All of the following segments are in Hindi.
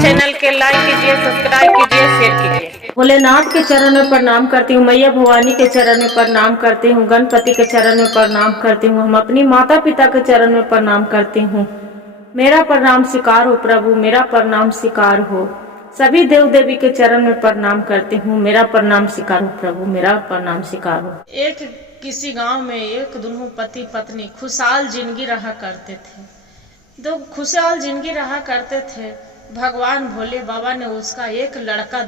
चैनल के लाइक कीजिए, सब्सक्राइब कीजिए, शेयर कीजिए। भोलेनाथ के चरण में प्रणाम करती हूँ, मैया भवानी के चरण में प्रणाम करती हूँ, गणपति के चरण में प्रणाम करती हूँ, हम अपनी माता पिता के चरण में प्रणाम करती हूँ। मेरा प्रणाम स्वीकार हो प्रभु, मेरा प्रणाम स्वीकार हो। सभी देव देवी के चरण में प्रणाम करती हूँ, मेरा प्रणाम स्वीकार हो प्रभु, मेरा प्रणाम स्वीकार हो। एक किसी गांव में एक दोनों पति पत्नी खुशहाल जिंदगी रहा करते थे। दो खुशहाल जिंदगी रहा करते थे। भगवान भोले बाबा ने उसका एक लड़का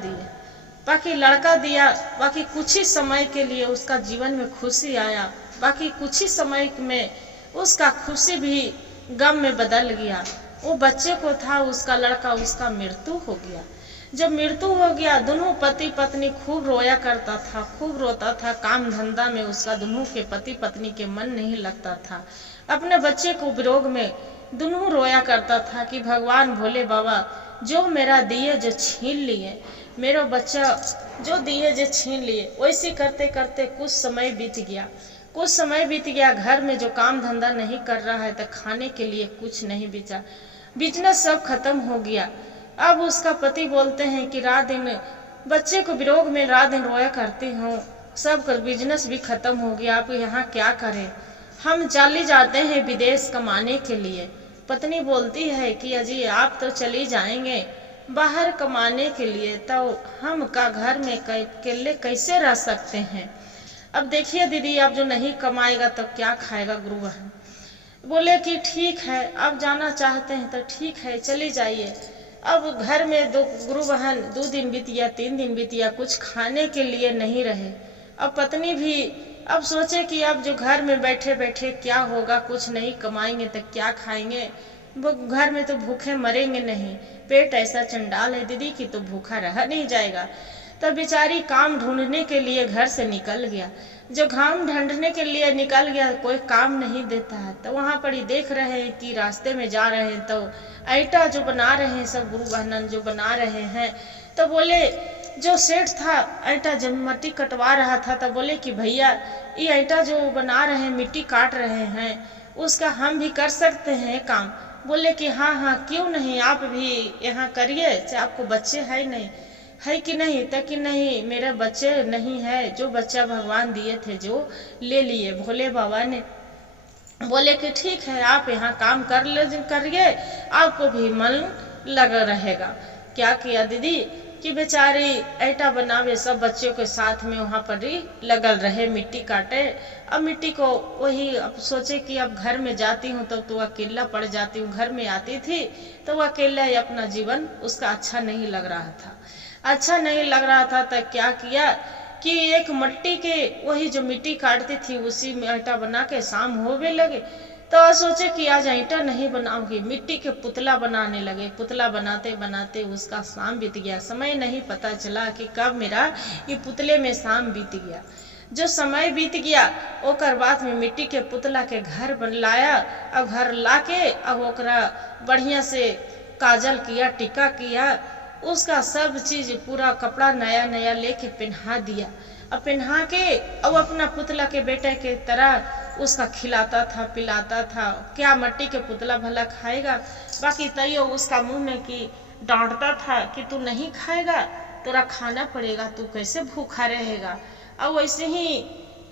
दिया, बाकी कुछ ही समय के लिए उसका जीवन में खुशी आया, बाकी कुछ ही समय में उसका खुशी भी गम में बदल गया। वो बच्चे को था उसका लड़का, उसका मृत्यु हो गया। जब मृत्यु हो गया, दोनों पति पत्नी खूब रोया करता था, खूब रोता था। काम धंधा में उसका दोनों के पति पत्नी के मन नहीं लगता था। अपने बच्चे को वियोग में दोनों रोया करता था कि भगवान भोले बाबा जो मेरा दिए जो छीन लिए, मेरा बच्चा जो दिए जो छीन लिए। वैसे करते करते कुछ समय बीत गया। घर में जो काम धंधा नहीं कर रहा है तो खाने के लिए कुछ नहीं बेचा, बिजनेस सब खत्म हो गया। अब उसका पति बोलते हैं कि रात दिन बच्चे को वियोग में रात दिन रोया करती हूँ, सब कर बिजनेस भी खत्म हो गया, आप यहाँ क्या करें। हम चले जाते हैं विदेश कमाने के लिए। पत्नी बोलती है कि अजी आप तो चली जाएंगे बाहर कमाने के लिए, तो हम का घर में अकेले कैसे रह सकते हैं। अब देखिए दीदी, आप जो नहीं कमाएगा तो क्या खाएगा। गुरु बहन बोले कि ठीक है, आप जाना चाहते हैं तो ठीक है, चली जाइए। अब घर में दो गुरु बहन 2 दिन बीत गया, 3 दिन बीत गया, कुछ खाने के लिए नहीं रहे। अब पत्नी भी अब सोचे कि अब जो घर में बैठे बैठे क्या होगा, कुछ नहीं कमाएंगे तो क्या खाएंगे, वो घर में तो भूखे मरेंगे नहीं। पेट ऐसा चंडाल है दीदी कि तो भूखा रह नहीं जाएगा। तब बेचारी काम ढूंढने के लिए घर से निकल गया। जो काम ढूंढने के लिए निकल गया, कोई काम नहीं देता है। तो वहां पर ही देख रहे हैं कि रास्ते में जा रहे हैं तो ईंटा जो बना रहे हैं, सब गुरु बहनन जो बना रहे हैं, तो बोले जो सेठ था ईंटा जब मिट्टी कटवा रहा था, तो बोले कि भैया ये ईंटा जो बना रहे हैं, मिट्टी काट रहे हैं, उसका हम भी कर सकते हैं काम। बोले कि हाँ हाँ क्यों नहीं, आप भी यहाँ करिए। आपको बच्चे है नहीं है कि नहीं, तक कि नहीं मेरे बच्चे नहीं है, जो बच्चा भगवान दिए थे जो ले लिए भोले बाबा ने। बोले कि ठीक है, आप यहाँ काम करिए, आपको भी मन लगा रहेगा। क्या किया दीदी कि बेचारी ईंटा बनावे सब बच्चों के साथ में वहां पर ही लगल रहे, मिट्टी काटे। अब मिट्टी को वही अब सोचे कि अब घर में जाती हूँ तब तो अकेला पड़ जाती हूँ। घर में आती थी तो वो अकेला ही अपना जीवन उसका अच्छा नहीं लग रहा था। तो क्या किया कि एक मिट्टी के वही जो मिट्टी काटती थी उसी में ईंटा बना के शाम होवे लगे। तो सोचे कि आज ईंटा नहीं बनाऊंगी, मिट्टी के पुतला बनाने लगे। पुतला बनाते बनाते उसका शाम बीत गया। समय नहीं पता चला कि कब मेरा ये पुतले में शाम बीत गया। जो समय बीत गया ओकर बाद में मिट्टी के पुतला के घर बन लाया। अब घर लाके अब ओकरा बढ़िया से काजल किया, टीका किया, उसका सब चीज पूरा कपड़ा नया नया लेके पहना दिया। अब पहना के अब अपना पुतला के बेटे के तरह उसका खिलाता था, पिलाता था। क्या मिट्टी के पुतला भला खाएगा, बाकी तैयो उसका मुंह में कि डांटता था कि तू नहीं खाएगा, तेरा खाना पड़ेगा, तू कैसे भूखा रहेगा। और वैसे ही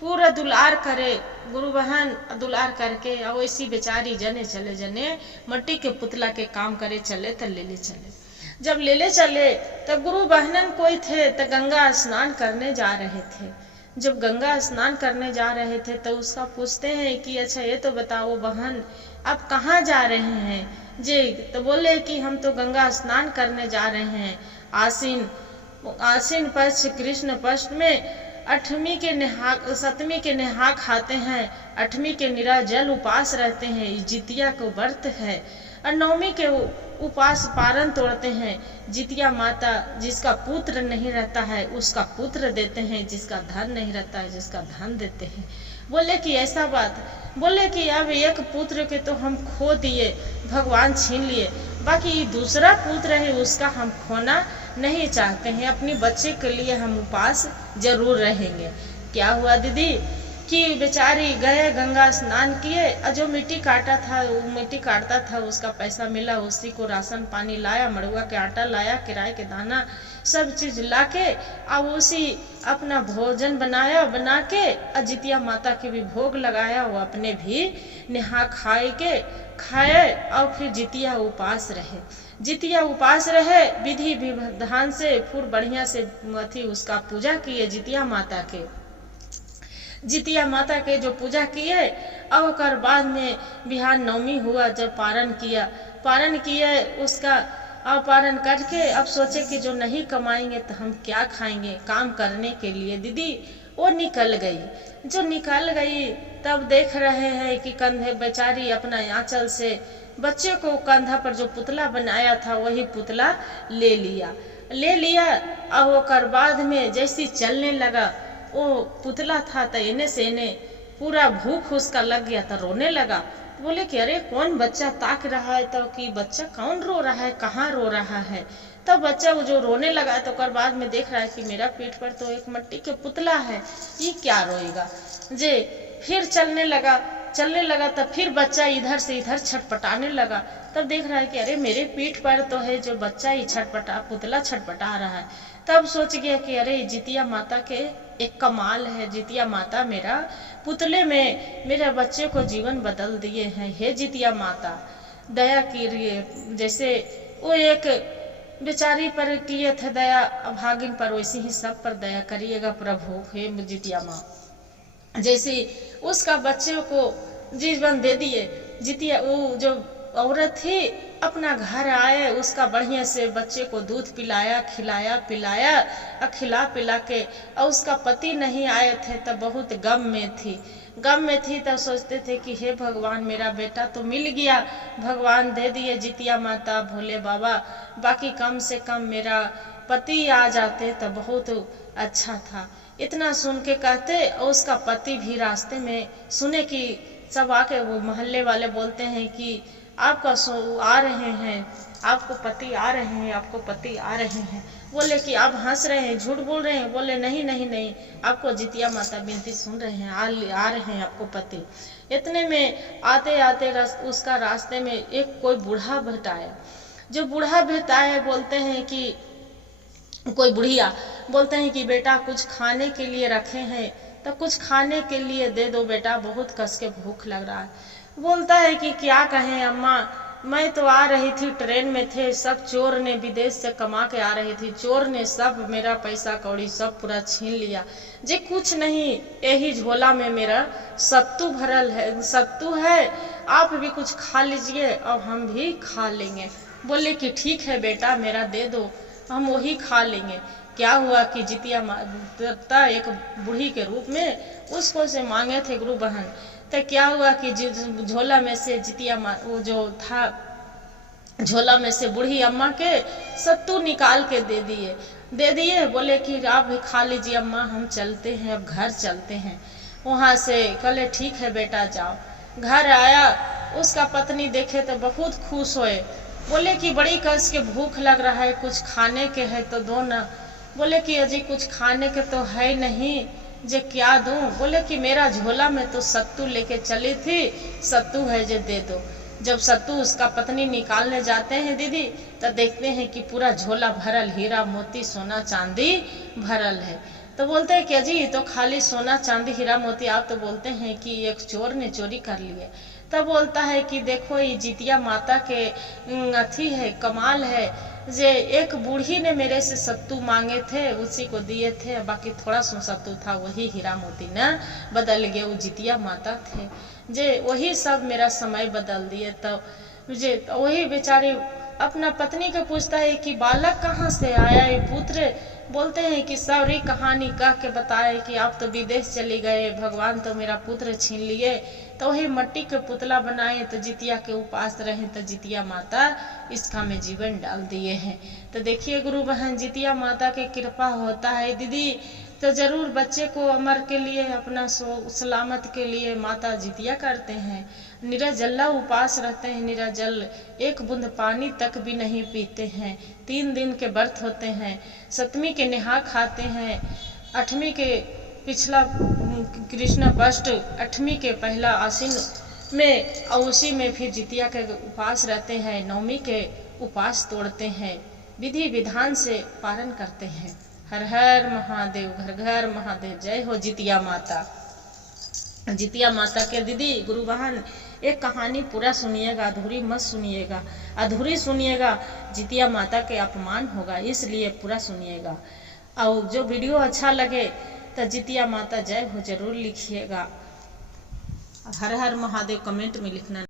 पूरा दुलार करे गुरु बहन, दुलार करके और वैसी बेचारी जने मिट्टी के पुतला के काम करे चले तो ले चले। जब ले चले तब गुरु बहनन कोई थे तो गंगा स्नान करने जा रहे थे। जब गंगा स्नान करने जा रहे थे तो उसका पूछते हैं कि अच्छा ये तो बताओ बहन आप कहाँ जा रहे हैं जी। तो बोले कि हम तो गंगा स्नान करने जा रहे हैं। आसीन पक्ष कृष्ण पक्ष में 8वीं के नेहा 7वीं के नेहा खाते हैं, 8वीं के निराजल उपास रहते हैं, जितिया को व्रत है, और 9वीं के उपास पारण तोड़ते हैं। जितिया माता जिसका पुत्र नहीं रहता है उसका पुत्र देते हैं, जिसका धन नहीं रहता है जिसका धन देते हैं। बोले कि ऐसा बात, बोले कि अब एक पुत्र के तो हम खो दिए, भगवान छीन लिए, बाकी दूसरा पुत्र है उसका हम खोना नहीं चाहते हैं। अपने बच्चे के लिए हम उपास जरूर रहेंगे। क्या हुआ दीदी कि बेचारी गए गंगा स्नान किए और जो मिट्टी काटा था वो मिट्टी काटता था उसका पैसा मिला, उसी को राशन पानी लाया, मड़ुआ के आटा लाया, किराए के दाना सब चीज लाके अब उसी अपना भोजन बनाया, बना के जितिया माता के भी भोग लगाया, वो अपने भी नहा खाए और फिर जितिया उपास रहे। जितिया उपास रहे विधि विधान से खूब बढ़िया से अथी उसका पूजा किए जितिया माता के। जितिया माता के जो पूजा किए और ओकर बाद में बिहान नवमी हुआ, जब पारण किए उसका और पारण करके अब सोचे कि जो नहीं कमाएंगे तो हम क्या खाएंगे। काम करने के लिए दीदी वो निकल गई। जो निकल गई तब देख रहे हैं कि कंधे बेचारी अपना आंचल से बच्चे को कंधा पर जो पुतला बनाया था वही पुतला ले लिया और ओकर बाद में जैसी चलने लगा वो पुतला था तो इन्हें से इन्हें पूरा भूख उसका लग गया था, रोने लगा। बोले कि अरे कौन बच्चा ताक रहा है, तो कि बच्चा कौन रो रहा है, कहाँ रो रहा है। तब बच्चा वो जो रोने लगा तो ओकर बाद में देख रहा है कि मेरा पीठ पर तो एक मट्टी के पुतला है, ये क्या रोएगा। जे फिर चलने लगा तब फिर बच्चा इधर से इधर छटपटाने लगा। तब देख रहा है कि अरे मेरे पीठ पर तो है जो बच्चा ही पुतला छटपटा रहा है। तब सोच गया कि अरे जितिया माता के एक कमाल है, जितिया माता मेरा पुतले में मेरे बच्चे को जीवन बदल दिए हैं। हे जितिया माता दया कीजिए, जैसे वो एक बेचारी पर किए थे दया अभागिन पर, वैसे ही सब पर दया करिएगा प्रभु। हे जितिया माँ, जैसे उसका बच्चे को जीवन दे दिए। जितिया वो जो औरत थी अपना घर आए, उसका बढ़िया से बच्चे को दूध पिलाया, खिलाया पिलाया और खिला पिला के, और उसका पति नहीं आए थे तब बहुत गम में थी। तब सोचते थे कि हे भगवान मेरा बेटा तो मिल गया, भगवान दे दिए जितिया माता भोले बाबा, बाकी कम से कम मेरा पति आ जाते तो बहुत अच्छा था। इतना सुन के कहते और उसका पति भी रास्ते में सुने कि सब आके वो मोहल्ले वाले बोलते हैं कि आपका आ रहे हैं, आपको पति आ रहे हैं, आपको पति आ रहे हैं। बोले कि आप हंस रहे हैं, झूठ बोल रहे हैं। बोले नहीं, आपको जितिया माता विनती सुन रहे हैं, आ रहे हैं आपको पति। इतने में आते आते उसका रास्ते में एक कोई बूढ़ा भेटाया। जो बूढ़ा भेटाया बोलते हैं कि कोई बुढ़िया बोलते हैं कि बेटा कुछ खाने के लिए रखे हैं तो कुछ खाने के लिए दे दो बेटा, बहुत कस के भूख लग रहा है। बोलता है कि क्या कहें अम्मा, मैं तो आ रही थी, ट्रेन में थे, सब चोर ने विदेश से कमा के आ रही थी, चोर ने सब मेरा पैसा कौड़ी सब पूरा छीन लिया। जे कुछ नहीं, यही झोला में मेरा सत्तू है, आप भी कुछ खा लीजिए और हम भी खा लेंगे। बोले कि ठीक है बेटा मेरा दे दो, हम वही खा लेंगे। क्या हुआ कि जितिया माता एक बूढ़ी के रूप में उसको से मांगे थे गुरु बहन। तो क्या हुआ कि झोला में से जितिया वो जो था झोला में से बूढ़ी अम्मा के सत्तू निकाल के दे दिए। बोले कि आप भी खा लीजिए अम्मा, हम चलते हैं, अब घर चलते हैं। वहाँ से कहले ठीक है बेटा जाओ। घर आया, उसका पत्नी देखे तो बहुत खुश होए। बोले कि बड़ी कस के भूख लग रहा है, कुछ खाने के है तो दो ना। बोले कि अजी कुछ खाने के तो है नहीं, जे क्या दूं। बोले कि मेरा झोला में तो सत्तू लेके चली थी, सत्तू है जे दे दो। जब सत्तू उसका पत्नी निकालने जाते हैं दीदी तो देखते हैं कि पूरा झोला भरल, हीरा मोती सोना चांदी भरल है। तो बोलते हैं कि अजी तो खाली सोना चांदी हीरा मोती, आप तो बोलते हैं कि एक चोर ने चोरी कर लिए। तब बोलता है कि देखो ये जितिया माता के अथी है, कमाल है, जे एक बूढ़ी ने मेरे से सत्तू मांगे थे उसी को दिए थे, बाकी थोड़ा सा सत्तू था वही हीरा मोती न बदल गए, वो जितिया माता थे जे वही सब मेरा समय बदल दिए। तो मुझे वही बेचारे अपना पत्नी को पूछता है कि बालक कहाँ से आया ये पुत्र। बोलते हैं कि सारी कहानी कह के बताए कि आप तो विदेश चली गए, भगवान तो मेरा पुत्र छीन लिए। तो वही मट्टी के पुतला बनाए तो जितिया के उपास रहे तो जितिया माता इसका में जीवन डाल दिए हैं। तो देखिए गुरु बहन, जितिया माता के कृपा होता है दीदी तो जरूर बच्चे को अमर के लिए, अपना सलामत के लिए माता जितिया करते हैं। निराजल्ला उपास रहते हैं, निराजल एक बूंद पानी तक भी नहीं पीते हैं। 3 दिन के व्रत होते हैं, 7वीं के नेहा खाते हैं, 8वीं के पिछला कृष्ण पक्ष 8वीं के पहला आसीन में और उसी में फिर जितिया के उपास रहते हैं, नवमी के उपास तोड़ते हैं, विधि विधान से पारण करते हैं। हर हर महादेव, घर घर महादेव, जय हो जितिया माता। जितिया माता के दीदी गुरु बहन एक कहानी पूरा सुनिएगा, अधूरी मत सुनिएगा। अधूरी सुनिएगा जितिया माता के अपमान होगा, इसलिए पूरा सुनिएगा। और जो वीडियो अच्छा लगे तो जितिया माता जय हो जरूर लिखिएगा। हर हर महादेव कमेंट में लिखना।